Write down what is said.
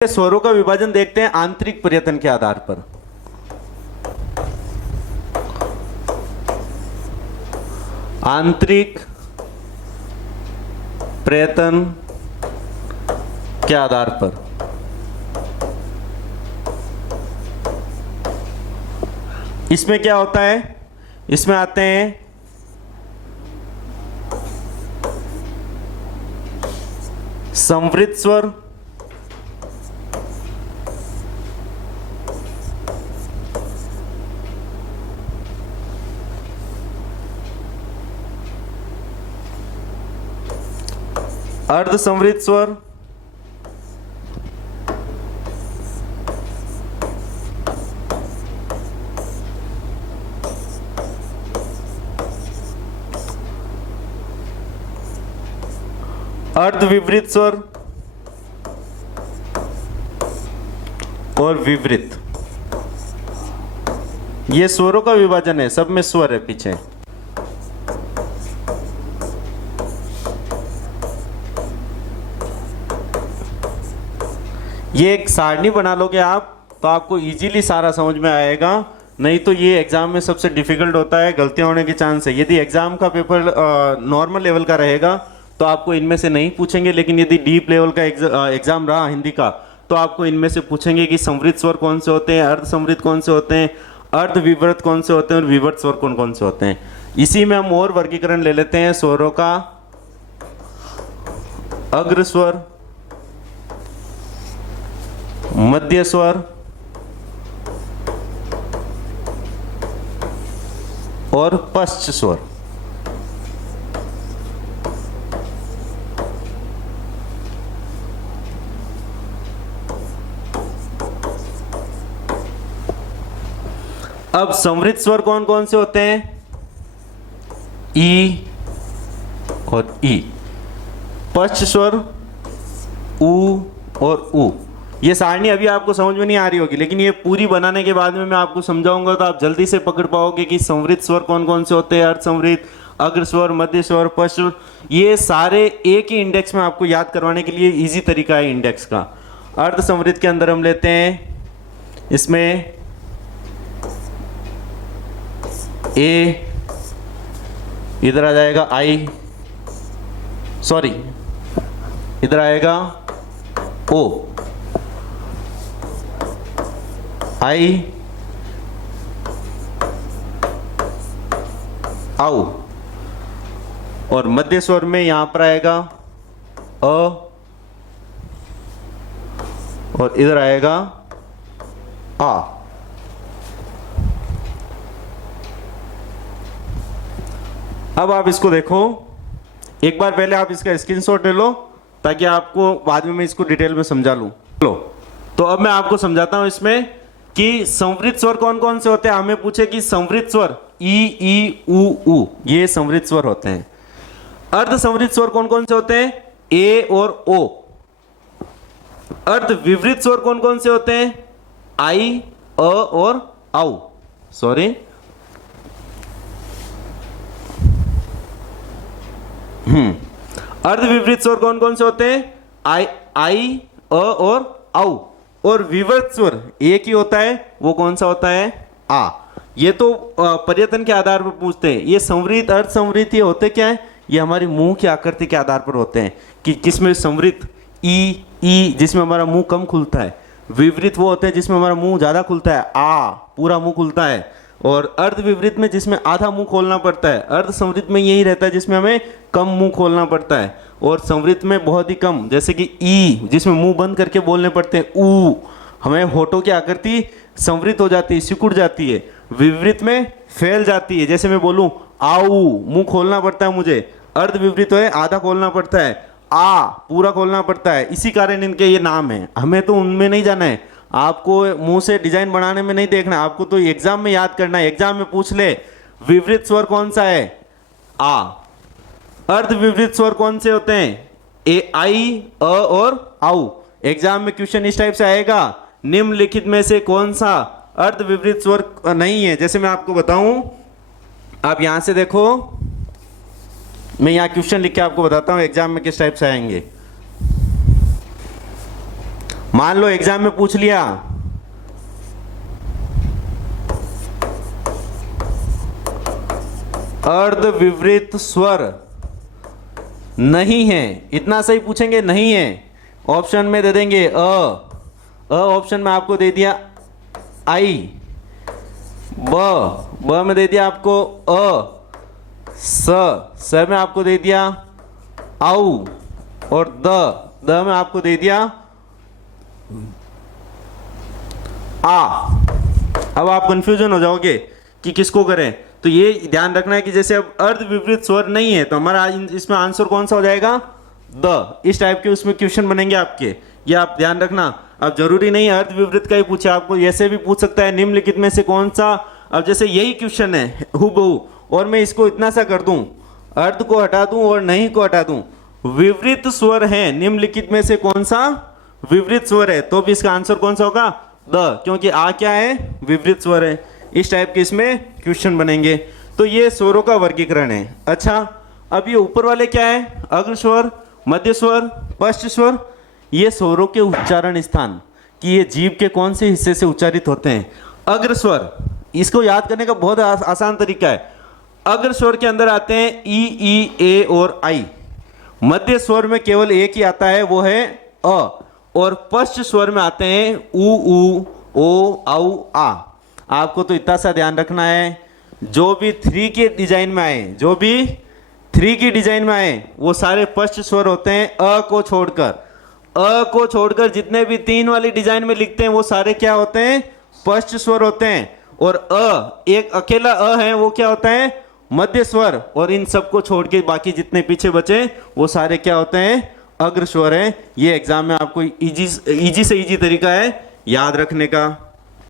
स्वरों का विभाजन देखते हैं आंतरिक प्रयत्न के आधार पर। आंतरिक प्रयत्न के आधार पर इसमें क्या होता है, इसमें आते हैं संवृत स्वर, अर्ध संवृत स्वर, अर्ध विवृत स्वर और विवृत। ये स्वरों का विभाजन है, सब में स्वर है पीछे। ये एक सारणी बना लोगे आप तो आपको इजीली सारा समझ में आएगा, नहीं तो ये एग्जाम में सबसे डिफिकल्ट होता है, गलतियां होने के चांस है। यदि एग्जाम का पेपर नॉर्मल लेवल का रहेगा तो आपको इनमें से नहीं पूछेंगे, लेकिन यदि डीप लेवल का एग्जाम रहा हिंदी का तो आपको इनमें से पूछेंगे कि संवृत स्वर कौन से होते हैं, अर्ध संवृत कौन से होते हैं, अर्ध विवृत कौन से होते हैं और विवृत स्वर कौन कौन से होते हैं। इसी में हम और वर्गीकरण ले लेते हैं स्वरों का। अग्र स्वर, मध्य स्वर और पश्च स्वर। अब संवृत स्वर कौन कौन से होते हैं, ई और ई। पश्च स्वर ऊ और ऊ। ये सारणी अभी आपको समझ में नहीं आ रही होगी, लेकिन ये पूरी बनाने के बाद में मैं आपको समझाऊंगा तो आप जल्दी से पकड़ पाओगे कि संवृत स्वर कौन कौन से होते हैं, अर्ध संवृत, अग्र स्वर, मध्य स्वर, पश्च स्वर। ये सारे एक ही इंडेक्स में आपको याद करवाने के लिए इजी तरीका है इंडेक्स का। अर्ध संवृत के अंदर हम लेते हैं, इसमें ए, इधर आ जाएगा आई, सॉरी इधर आएगा ओ, आई, आओ, और मध्य स्वर में यहां पर आएगा अ और इधर आएगा आ। अब आप इसको देखो, एक बार पहले आप इसका स्क्रीनशॉट ले लो ताकि आपको बाद में मैं इसको डिटेल में समझा लूं। लो, तो अब मैं आपको समझाता हूं इसमें कि संवृत स्वर कौन कौन से होते हैं। हमें पूछे कि संवृत स्वर ई ऊ, ये संवृत स्वर होते हैं। अर्ध संवृत स्वर कौन कौन से होते हैं, ए और ओ। अर्ध विवृत स्वर कौन कौन से होते हैं, आई, अ और औ। सॉरी, अर्ध विवृत स्वर कौन कौन से होते हैं, आई, अ और औ। और विवृत स्वर एक ही होता है, वो कौन सा होता है, आ। ये तो पर्यटन के आधार पर पूछते हैं। ये संवृत, अर्ध संवृत ये होते क्या है, ये हमारी मुंह की आकृति के आधार पर होते हैं कि किसमें संवृत ई जिसमें हमारा मुंह कम खुलता है, विवृत वो होते हैं जिसमें हमारा मुंह ज्यादा खुलता है, आ पूरा मुंह खुलता है, और अर्ध विवृत में जिसमें आधा मुंह खोलना पड़ता है। अर्ध संवृत में यही रहता है जिसमें हमें कम मुंह खोलना पड़ता है, और संवृत में बहुत ही कम, जैसे कि ई जिसमें मुंह बंद करके बोलने पड़ते हैं, ऊ हमें होठों की आकृति संवृत हो जाती है, सिकुड़ जाती है। विवृत में फैल जाती है, जैसे मैं बोलूं आऊ, मुंह खोलना पड़ता है मुझे। अर्ध विवृत है, आधा खोलना पड़ता है, आ पूरा खोलना पड़ता है। इसी कारण इनके ये नाम है। हमें तो उनमें नहीं जाना है, आपको मुंह से डिजाइन बनाने में नहीं देखना, आपको तो एग्जाम में याद करना है। एग्जाम में पूछ ले विवृत स्वर कौन सा है, आ। अर्ध विवृत स्वर कौन से होते हैं, ए, आई, अ और आउ। एग्जाम में क्वेश्चन इस टाइप से आएगा, निम्नलिखित में से कौन सा अर्ध विवृत स्वर नहीं है। जैसे मैं आपको बताऊं, आप यहां से देखो, मैं यहां क्वेश्चन लिख के आपको बताता हूं एग्जाम में किस टाइप से आएंगे। मान लो एग्जाम में पूछ लिया अर्ध विवृत स्वर नहीं है, इतना सही पूछेंगे नहीं है, ऑप्शन में दे देंगे अ ऑप्शन में आपको दे दिया आई, ब में दे दिया आपको अ, स में आपको दे दिया आउ, और द में आपको दे दिया आ। अब आप कंफ्यूजन हो जाओगे कि किसको करें, तो ये ध्यान रखना है कि जैसे अब अर्ध विपरीत स्वर नहीं है तो हमारा इसमें आंसर कौन सा हो जाएगा, द। इस टाइप के उसमें क्वेश्चन बनेंगे आपके, ये आप ध्यान रखना। अब जरूरी नहीं अर्ध विपरीत का ही पूछे, आपको ऐसे भी पूछ सकता है निम्नलिखित में से कौन सा। अब जैसे यही क्वेश्चन है हुबहू, और मैं इसको इतना सा कर दूं, अर्ध को हटा दूं और नहीं को हटा दूं, विपरीत स्वर है निम्नलिखित में से कौन सा विपरीत स्वर है, तो भी इसका आंसर कौन सा होगा, द, क्योंकि आ क्या है, विपरीत स्वर है। इस टाइप के इसमें क्वेश्चन बनेंगे। तो ये स्वरों का वर्गीकरण है। अच्छा, अब ये ऊपर वाले क्या है, अग्र स्वर, मध्य स्वर, पश्च स्वर, ये स्वरों के उच्चारण स्थान कि ये जीभ के कौन से हिस्से से उच्चारित होते हैं। अग्र स्वर, इसको याद करने का बहुत आसान तरीका है। अग्र स्वर के अंदर आते हैं ई, ए और आई। मध्य स्वर में केवल एक ही आता है, वो है अ, और पश्च स्वर में आते हैं उ, ओ, औ, आ। आपको तो इतना सा ध्यान रखना है, जो भी 3 के डिजाइन में आए, जो भी 3 की डिजाइन में आए, वो सारे पश्च स्वर होते हैं अ को छोड़कर। अ को छोड़कर जितने भी 3 वाली डिजाइन में लिखते हैं वो सारे क्या होते हैं, पश्च स्वर होते हैं। और अ, एक अकेला अ है, वो क्या होता है, मध्य स्वर। और इन सबको छोड़ के बाकी जितने पीछे बचे वो सारे क्या होते हैं, अग्र स्वर हैं। ये एग्जाम में आपको इजी से इजी तरीका है याद रखने का।